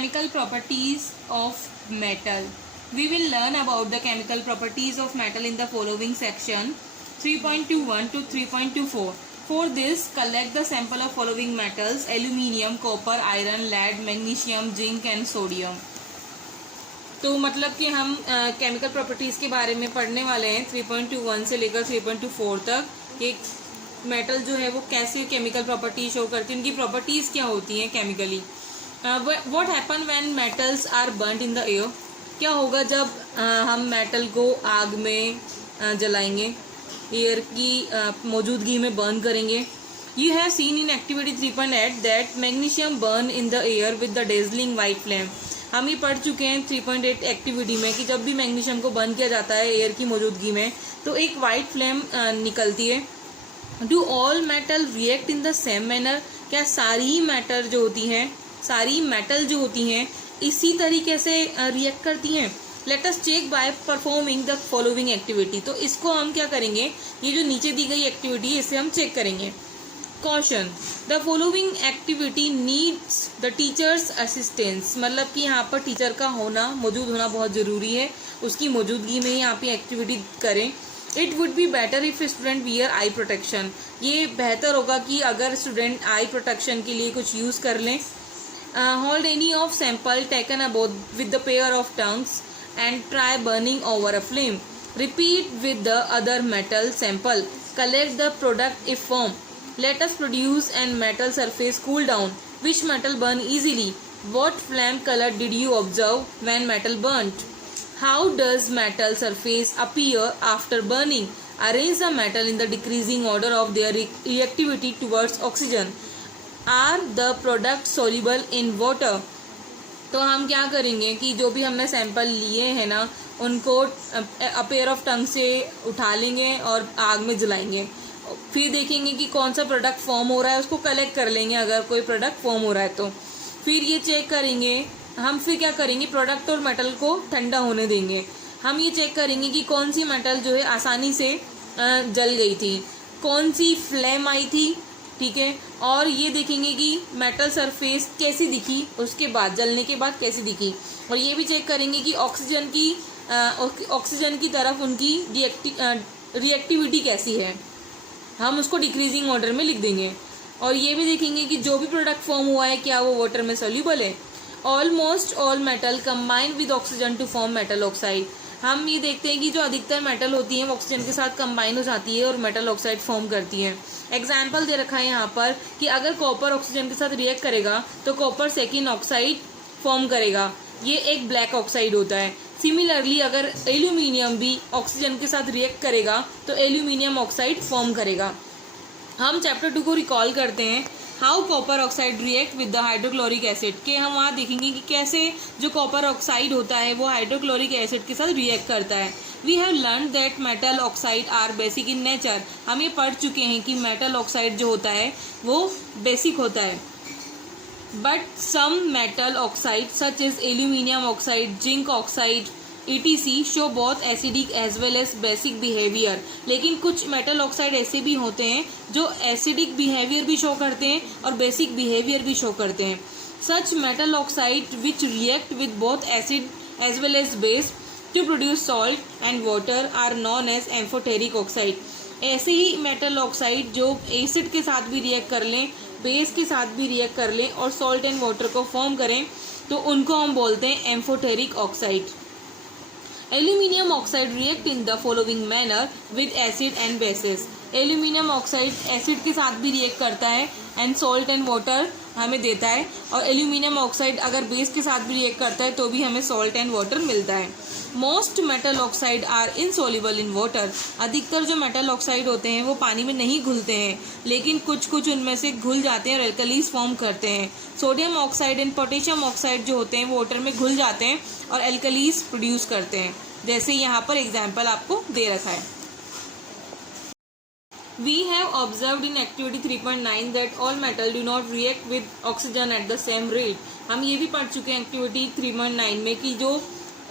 chemical properties of metal. We will learn about the chemical properties of metal in the following section 3.21 to 3.24. For this, collect the sample of following metals: aluminium, copper, iron, lead, magnesium, zinc and sodium. तो मतलब कि हम chemical properties के बारे में पढ़ने वाले हैं 3.21 से लेकर 3.24 तक कि मेटल जो है वो कैसे केमिकल प्रॉपर्टी शो करती है, उनकी प्रॉपर्टीज क्या होती हैं chemically. What happen when metals are burned in the air. क्या होगा जब हम मेटल को आग में जलाएंगे, एयर की मौजूदगी में बर्न करेंगे. You have seen in activity 3.8 that magnesium burn in the air with the dazzling white flame. हम ये पढ़ चुके हैं 3.8 एक्टिविटी में कि जब भी मैग्नीशियम को बर्न किया जाता है एयर की मौजूदगी में तो एक वाइट फ्लेम निकलती है. Do all metal react in the same manner. क्या सारी मेटल जो होती हैं इसी तरीके से रिएक्ट करती हैं. Let us check by performing the following activity. तो इसको हम क्या करेंगे, ये जो नीचे दी गई एक्टिविटी है इसे हम चेक करेंगे. Caution, the following activity needs the teachers assistance. मतलब कि यहाँ पर टीचर का मौजूद होना बहुत ज़रूरी है, उसकी मौजूदगी में ही यहाँ पे एक्टिविटी करें. It would be better if student wear I protection. ये बेहतर होगा कि अगर स्टूडेंट आई प्रोटेक्शन के लिए कुछ यूज़ कर लें. Hold any of sample taken about with the pair of tongues and try burning over a flame. Repeat with the other metal sample. Collect the product if form. Let us produce and metal surface cool down. Which metal burn easily? What flame color did you observe when metal burnt? How does metal surface appear after burning? Arrange the metal in the decreasing order of their reactivity towards oxygen. Are the products soluble in water? तो हम क्या करेंगे कि जो भी हमने sample लिए हैं ना उनको अ पेयर ऑफ टंग से उठा लेंगे और आग में जलाएंगे. फिर देखेंगे कि कौन सा प्रोडक्ट फॉर्म हो रहा है, उसको कलेक्ट कर लेंगे अगर कोई प्रोडक्ट फॉर्म हो रहा है तो. फिर ये चेक करेंगे हम. फिर क्या करेंगे, प्रोडक्ट और मेटल को ठंडा होने देंगे. हम ये चेक करेंगे कि कौन सी मेटल जो है आसानी से जल गई थी, कौन सी फ्लेम आई थी, ठीक है. और ये देखेंगे कि मेटल सरफेस कैसी दिखी उसके बाद, जलने के बाद कैसी दिखी. और ये भी चेक करेंगे कि ऑक्सीजन की तरफ उनकी रिएक्टिविटी कैसी है. हम उसको डिक्रीजिंग ऑर्डर में लिख देंगे. और ये भी देखेंगे कि जो भी प्रोडक्ट फॉर्म हुआ है क्या वो वाटर में सोल्यूबल है. Almost all metal combine with oxygen to form metal oxide. हम ये देखते हैं कि जो अधिकतर मेटल होती हैं वो ऑक्सीजन के साथ कंबाइन हो जाती है और मेटल ऑक्साइड फॉर्म करती हैं. एग्जाम्पल दे रखा है यहाँ पर कि अगर कॉपर ऑक्सीजन के साथ रिएक्ट करेगा तो कॉपर सेकेंड ऑक्साइड फॉर्म करेगा, ये एक ब्लैक ऑक्साइड होता है. सिमिलरली अगर एल्यूमिनियम भी ऑक्सीजन के साथ रिएक्ट करेगा तो एल्यूमिनियम ऑक्साइड फॉर्म करेगा. हम चैप्टर 2 को रिकॉल करते हैं. How copper oxide react with the hydrochloric acid. के हम वहाँ देखेंगे कि कैसे जो कॉपर ऑक्साइड होता है वो हाइड्रोक्लोरिक एसिड के साथ रिएक्ट करता है. We have learn that metal oxide are basic in nature. हम ये पढ़ चुके हैं कि मेटल ऑक्साइड जो होता है वो बेसिक होता है. But some metal oxides such as aluminium oxide, zinc oxide, etc. show both acidic as well as basic behavior. लेकिन कुछ मेटल ऑक्साइड ऐसे भी होते हैं जो एसिडिक बिहेवियर भी शो करते हैं और बेसिक बिहेवियर भी शो करते हैं. Such metal oxide which react with both acid as well as base to produce salt and water are known as amphoteric oxide. ऐसे ही मेटल ऑक्साइड जो एसिड के साथ भी रिएक्ट कर लें, बेस के साथ भी रिएक्ट कर लें और सॉल्ट एंड वाटर को फॉर्म करें तो उनको हम बोलते हैं amphoteric oxide. Aluminium oxide react in the following manner with acid and bases. Aluminium oxide acid के साथ भी रिएक्ट करता है एंड सॉल्ट एंड वाटर हमें देता है. और एल्यूमिनियम ऑक्साइड अगर बेस के साथ भी रिएक्ट करता है तो भी हमें सॉल्ट एंड वाटर मिलता है. Most metal oxide are insoluble in water. अधिकतर जो मेटल ऑक्साइड होते हैं वो पानी में नहीं घुलते हैं, लेकिन कुछ उनमें से घुल जाते हैं और एल्कलीज फॉर्म करते हैं. Sodium oxide and potassium oxide जो होते हैं वो वाटर में घुल जाते हैं और एल्कलीज प्रोड्यूस करते हैं. जैसे यहाँ पर एग्जाम्पल आपको दे रखा है. We have observed in activity 3.9 that all metal do not react with oxygen at the same rate. हम ये भी पढ़ चुके हैं एक्टिविटी 3.9 में कि जो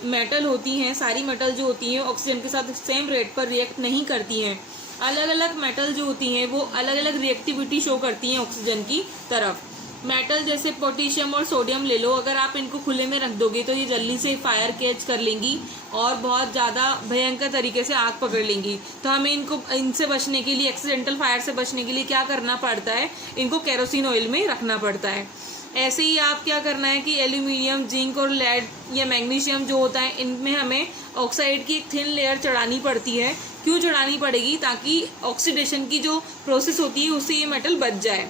मेटल होती हैं, सारी मेटल जो होती हैं ऑक्सीजन के साथ सेम रेट पर रिएक्ट नहीं करती हैं. अलग अलग मेटल जो होती हैं वो अलग अलग रिएक्टिविटी शो करती हैं ऑक्सीजन की तरफ. मेटल जैसे पोटेशियम और सोडियम ले लो, अगर आप इनको खुले में रख दोगे तो ये जल्दी से फायर कैच कर लेंगी और बहुत ज़्यादा भयंकर तरीके से आग पकड़ लेंगी। तो हमें इनसे बचने के लिए, एक्सीडेंटल फायर से बचने के लिए क्या करना पड़ता है, इनको केरोसिन ऑयल में रखना पड़ता है। ऐसे ही आप क्या करना है कि एल्यूमिनियम, जिंक और लेड या मैग्नीशियम जो होता है, इनमें हमें ऑक्साइड की एक थिन लेयर चढ़ानी पड़ती है। क्यों चढ़ानी पड़ेगी? ताकि ऑक्सीडेशन की जो प्रोसेस होती है उससे ये मेटल बच जाए।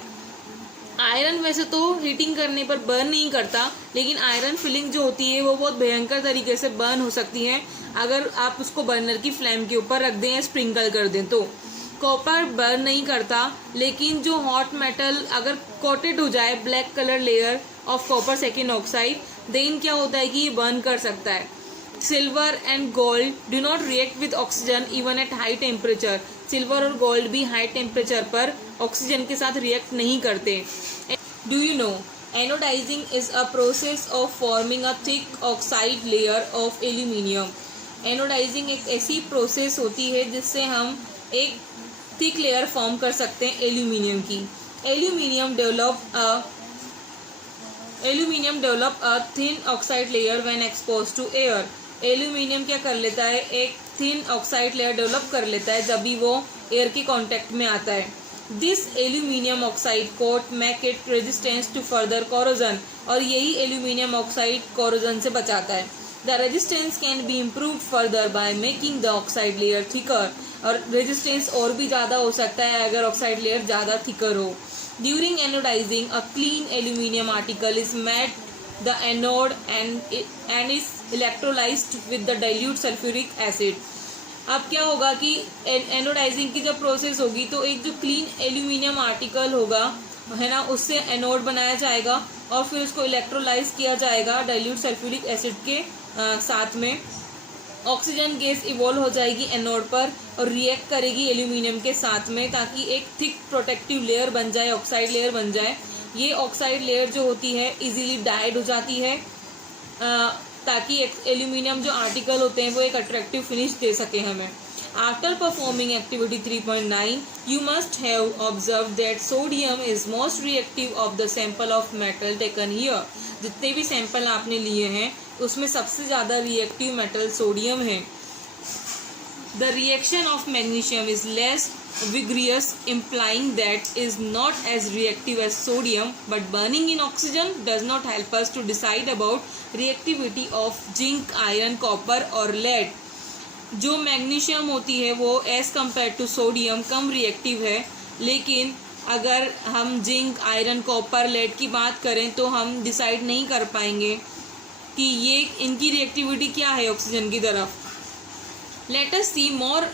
आयरन वैसे तो हीटिंग करने पर बर्न नहीं करता, लेकिन आयरन फिलिंग जो होती है वो बहुत भयंकर तरीके से बर्न हो सकती है अगर आप उसको बर्नर की फ्लेम के ऊपर रख दें या स्प्रिंकल कर दें तो। कॉपर बर्न नहीं करता, लेकिन जो हॉट मेटल अगर कोटेड हो जाए black colour layer of copper second oxide, then क्या होता है कि ये बर्न कर सकता है। Silver and gold do not react with oxygen even at high temperature. Silver और गोल्ड भी हाई टेम्परेचर पर ऑक्सीजन के साथ रिएक्ट नहीं करते। Do you know, anodizing is a process of forming a thick oxide layer of aluminium. Anodizing एक ऐसी process होती है जिससे हम एक थिक लेयर फॉर्म कर सकते हैं एल्यूमिनियम की। Aluminium develop a thin oxide layer when exposed to air. Aluminium क्या कर लेता है, एक थिन ऑक्साइड लेयर डेवलप कर लेता है जब भी वो एयर के कांटेक्ट में आता है। This aluminium oxide coat make it resistance to further corrosion, और यही एल्यूमिनियम ऑक्साइड कोरोजन से बचाता है। The resistance can be improve further by making the oxide layer thicker, और रेजिस्टेंस और भी ज़्यादा हो सकता है अगर ऑक्साइड लेयर ज़्यादा थिकर हो। During anodizing a clean aluminium article is made the anode and is electrolysed with the dilute sulphuric acid. अब क्या होगा कि एनोडाइजिंग की जब प्रोसेस होगी तो एक जो क्लीन एल्यूमिनियम आर्टिकल होगा है ना, उससे एनोड बनाया जाएगा और फिर उसको इलेक्ट्रोलाइज किया जाएगा डाइल्यूट सल्फ्यूरिक एसिड के साथ में। ऑक्सीजन गैस इवॉल्व हो जाएगी एनोड पर और रिएक्ट करेगी एल्यूमिनियम के साथ में, ताकि एक थिक प्रोटेक्टिव लेयर बन जाए, ऑक्साइड लेयर बन जाए। ये ऑक्साइड लेयर जो होती है इजीली डाइड हो जाती है ताकि एल्यूमिनियम जो आर्टिकल होते हैं वो एक अट्रैक्टिव फिनिश दे सके हमें। After performing activity 3.9 you must have observed that sodium is most reactive of the sample of metal taken here। जितने भी सैंपल आपने लिए हैं उसमें सबसे ज़्यादा रिएक्टिव मेटल सोडियम है। The reaction of magnesium is less vigorous, implying that is not as reactive as sodium, but burning in oxygen does not help us to decide about reactivity of zinc, iron, copper और lead। जो magnesium होती है वो as compare to sodium कम reactive है, लेकिन अगर हम जिंक, आयरन, कॉपर, लेड की बात करें तो हम डिसाइड नहीं कर पाएंगे कि ये इनकी रिएक्टिविटी क्या है ऑक्सीजन की तरफ। Let us see more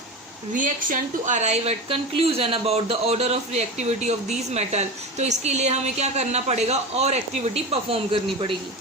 reaction to arrive at conclusion about the order of reactivity of these metal. तो इसके लिए हमें क्या करना पड़ेगा और एक्टिविटी परफॉर्म करनी पड़ेगी।